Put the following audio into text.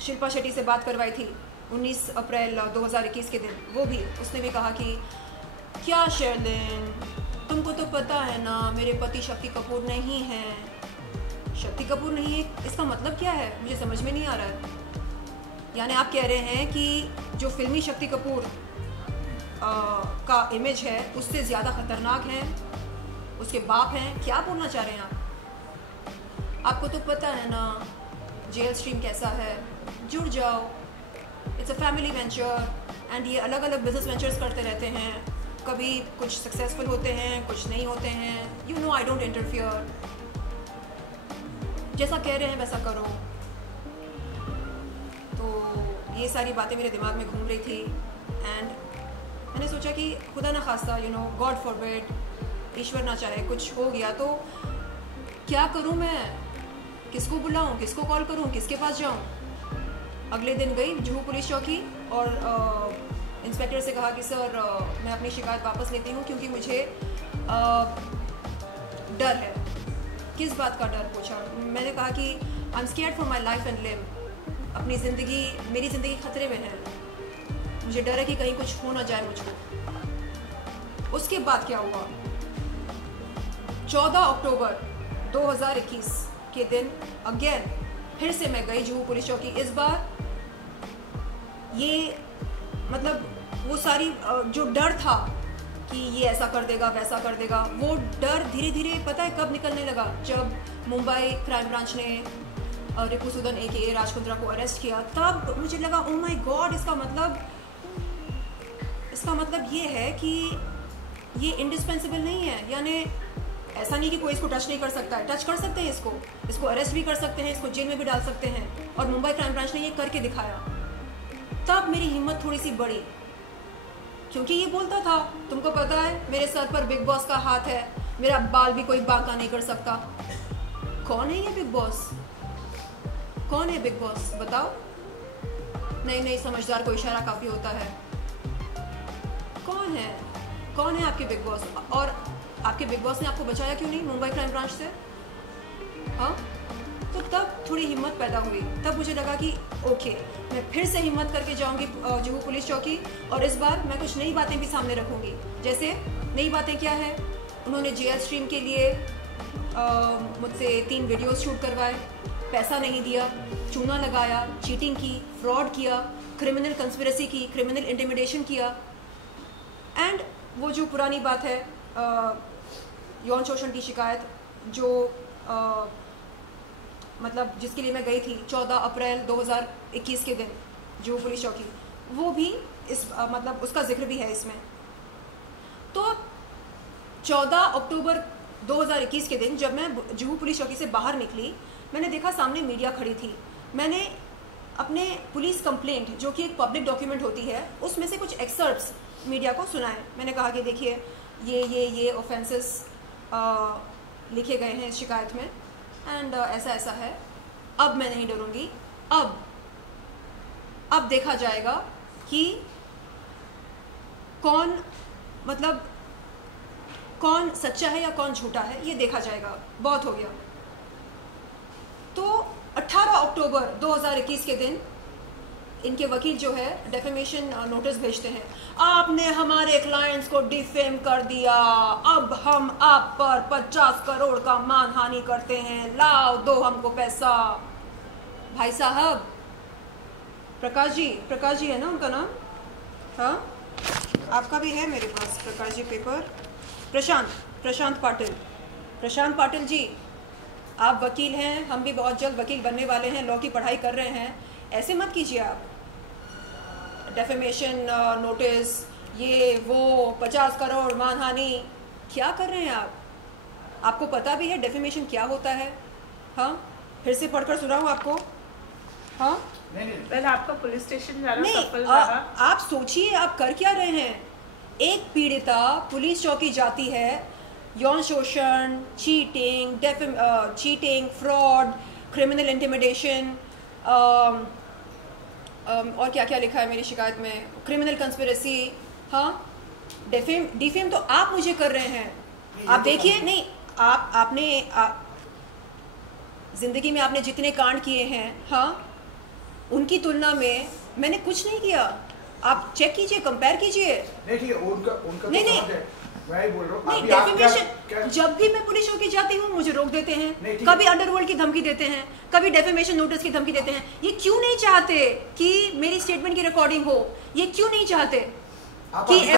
शिल्पा शेट्टी से बात करवाई थी 19 अप्रैल 2021 के दिन, वो भी उसने भी कहा कि क्या शर्लिन, तुमको तो पता है ना मेरे पति शक्ति कपूर नहीं हैं। शक्ति कपूर नहीं है इसका मतलब क्या है, मुझे समझ में नहीं आ रहा है। यानी आप कह रहे हैं कि जो फिल्मी शक्ति कपूर का इमेज है उससे ज़्यादा खतरनाक हैं उसके बाप हैं, क्या बोलना चाह रहे हैं आप? आपको तो पता है ना जेल स्ट्रीम कैसा है, जुड़ जाओ, it's a family venture and ये अलग अलग बिजनेस वेंचर्स करते रहते हैं, कभी कुछ सक्सेसफुल होते हैं कुछ नहीं होते हैं। You know I don't interfere, जैसा कह रहे हैं वैसा करो। तो ये सारी बातें मेरे दिमाग में घूम रही थी एंड मैंने सोचा कि खुदा ना खास्ता गॉड फॉरबिड, ईश्वर ना चाहे कुछ हो गया तो क्या करूं मैं, किसको बुलाऊं, किसको कॉल करूं, किसके पास जाऊं। अगले दिन गई जुहू पुलिस चौकी और इंस्पेक्टर से कहा कि सर मैं अपनी शिकायत वापस लेती हूं क्योंकि मुझे डर है। किस बात का डर पूछा, मैंने कहा कि I am scared for my life and live, अपनी ज़िंदगी, मेरी ज़िंदगी खतरे में है, मुझे डर है कि कहीं कुछ हो ना जाए मुझको। उसके बाद क्या हुआ, 14 अक्टूबर 2021 के दिन अगेन फिर से मैं गई जुहू पुलिस चौकी। इस बार ये मतलब वो सारी जो डर था कि ये ऐसा कर देगा वैसा कर देगा, वो डर धीरे धीरे पता है कब निकलने लगा, जब मुंबई क्राइम ब्रांच ने रिपुसुदन AKA राज कुंद्रा को अरेस्ट किया। तब मुझे लगा ओ माय गॉड, इसका मतलब ये है कि ये इंडिस्पेंसिबल नहीं है। यानी ऐसा नहीं कि कोई इसको टच नहीं कर सकता है, टच कर सकते हैं, इसको अरेस्ट भी कर सकते हैं, इसको जेल में भी डाल सकते हैं, और मुंबई क्राइम ब्रांच ने ये करके दिखाया। तब मेरी हिम्मत थोड़ी सी बढ़ी क्योंकि ये बोलता था तुमको पता है मेरे सर पर बिग बॉस का हाथ है, मेरा बाल भी कोई बांका नहीं कर सकता। कौन है ये बिग बॉस, कौन है बिग बॉस बताओ? नहीं समझदार को इशारा काफी होता है। कौन है आपके बिग बॉस? और आपके बिग बॉस ने आपको बचाया क्यों नहीं मुंबई क्राइम ब्रांच से? हाँ, तो तब थोड़ी हिम्मत पैदा हुई। तब मुझे लगा कि ओके, मैं फिर से हिम्मत करके जाऊंगी जुहू पुलिस चौकी, और इस बार मैं कुछ नई बातें भी सामने रखूंगी। जैसे नई बातें क्या है, उन्होंने जेल स्ट्रीम के लिए मुझसे 3 वीडियोस शूट करवाए, पैसा नहीं दिया, चूना लगाया, चीटिंग की, फ्रॉड किया, क्रिमिनल कंस्पिरेसी की, क्रिमिनल इंटिमिडेशन किया। एंड वो जो पुरानी बात है यौन शोषण की शिकायत, जो मतलब जिसके लिए मैं गई थी 14 अप्रैल 2021 के दिन जुहू पुलिस चौकी, वो भी इस मतलब उसका जिक्र भी है इसमें। तो 14 अक्टूबर 2021 के दिन जब मैं जुहू पुलिस चौकी से बाहर निकली, मैंने देखा सामने मीडिया खड़ी थी। मैंने अपने पुलिस कंप्लेंट, जो कि एक पब्लिक डॉक्यूमेंट होती है, उसमें से कुछ एक्सर्प्ट्स मीडिया को सुनाए। मैंने कहा कि देखिए ये ऑफेंसेस लिखे गए हैं इस शिकायत में, एंड ऐसा है। अब मैं नहीं डरूंगी, अब देखा जाएगा कि कौन सच्चा है या कौन झूठा है, ये देखा जाएगा, बहुत हो गया। तो 18 अक्टूबर 2021 के दिन इनके वकील जो है डेफेमेशन नोटिस भेजते हैं, आपने हमारे क्लाइंट्स को डिफेम कर दिया, अब हम आप पर 50 करोड़ का मानहानि करते हैं, लाओ दो हमको पैसा। भाई साहब, प्रकाश जी है ना उनका नाम? हाँ, आपका भी है मेरे पास प्रकाश जी पेपर। प्रशांत पाटिल जी, आप वकील हैं, हम भी बहुत जल्द वकील बनने वाले हैं, लॉ की पढ़ाई कर रहे हैं, ऐसे मत कीजिए आप। डेफेमेशन नोटिस, ये वो 50 करोड़ मानहानि, क्या कर रहे हैं आप? आपको पता भी है डेफेमेशन क्या होता है? हाँ, फिर से पढ़कर सुनाऊं आपको? हाँ, पहले आपका पुलिस स्टेशन जाना सफल रहा। नहीं, आप सोचिए आप कर क्या रहे हैं। एक पीड़िता पुलिस चौकी जाती है, यौन शोषण, चीटिंग, फ्रॉड, क्रिमिनल इंटिमिडेशन, और क्या क्या लिखा है मेरी शिकायत में, क्रिमिनल कंस्पिरेसी। हाँ, डिफेम तो आप मुझे कर रहे हैं। आप देखिए, नहीं आपने जिंदगी में आपने जितने कांड किए हैं, हाँ, उनकी तुलना में मैंने कुछ नहीं किया। आप चेक कीजिए, कंपेयर कीजिए। नहीं ठीक है, उनका नहीं तो नहीं समझ है, मैं ही बोल रहा हूँ। नहीं, अभी आप डेफेमेशन जब भी मैं पुलिस चौकी जाती हूँ मुझे रोक देते हैं, नहीं, ठीक कभी है। अंडरवर्ल्ड की धमकी देते हैं, कभी डेफेमेशन नोटिस की धमकी देते हैं। ये क्यों नहीं चाहते कि मेरी स्टेटमेंट की रिकॉर्डिंग हो? ये क्यों नहीं चाहते आप कि अधिकारी